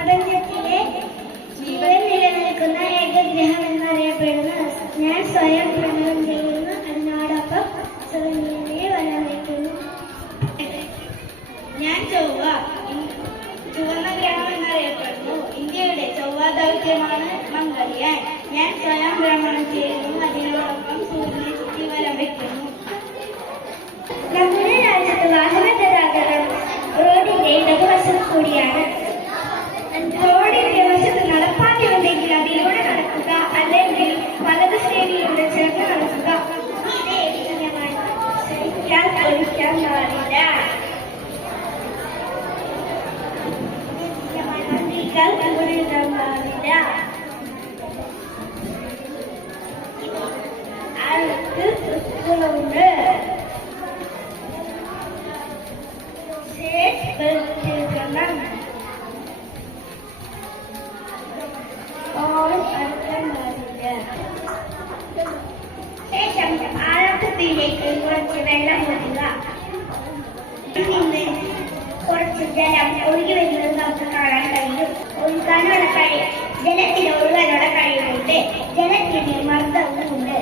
പ്രപഞ്ചത്തിലെ ജീവൻ നിലനിൽക്കുന്ന ഏക ഗ്രഹം എന്നറിയപ്പെടുന്ന ഞാൻ സ്വയം ഭ്രമണം ചെയ്യുന്നു. അതിനോടൊപ്പം സൂര്യനെ വലവയ്ക്കുന്നു. ഞാൻ ചുവന്ന ഗ്രഹം എന്നറിയപ്പെടുന്നു. ഇന്ത്യയുടെ ചൊവ്വ ദൗത്യമാണ് മംഗൾയാൻ. ഞാൻ സ്വയം ഭ്രമണം ചെയ്യുന്നു. അതിനോടൊപ്പം സൂര്യനെ ചുറ്റി വലം വയ്ക്കുന്നു. നമ്മുടെ രാജ്യത്ത് വാഹന ഗതാഗതം റോഡിന്റെ ഇടതുവശത്ത് കൂടിയാണ്. റോഡിന്റെ വശത്ത് നടപ്പാതി ഉണ്ടെങ്കിൽ അതിലൂടെ നടക്കുക, അല്ലെങ്കിൽ വലത് ശ്രേണിയിലൂടെ ചേർന്ന് നടക്കുക. ഒഴിക്കാൻ പാടില്ല. അടുത്ത് സ്കൂളുണ്ട്. ശേഷം ആഴക്കത്തിലേക്ക് കുറച്ച് വെള്ളം ഒഴുകുക. നിന്ന് കുറച്ച് ജലം ഒഴുകി വരുന്നത് നമുക്ക് കാണാൻ കഴിയും. ഒഴുകാനുള്ള ജലത്തിന് ഒഴുകാനുള്ള കഴിവുണ്ട്. ജലത്തിന് മർദ്ദവും ഉണ്ട്.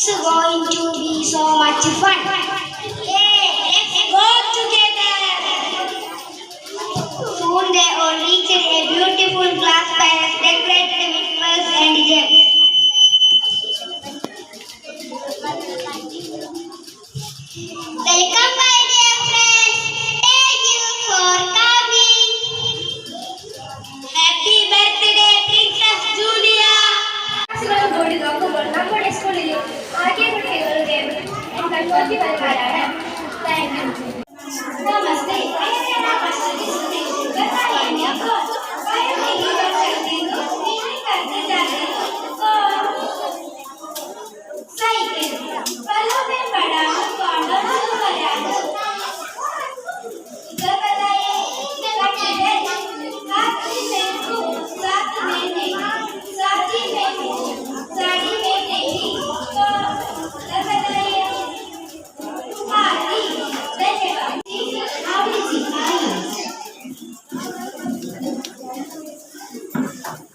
It's going to be so much fun. Yeah, let's go together. Soon they all reached a beautiful glass palace decorated with pearls and gems. Welcome, my dear friends. Thank you for coming. Happy birthday, Princess Julia. കൂടി നോക്കുമ്പോൾ നമ്മുടെ സ്കൂളിൽ ആദ്യ കുട്ടികളുടെ കൺകോട്ടി പരിപാടിയാണ്. Thank you. നമസ്തേ.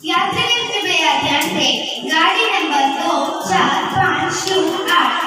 यात्रा में कृपया ध्यान दें। गाड़ी नंबर 2, 4, 5, 2, 8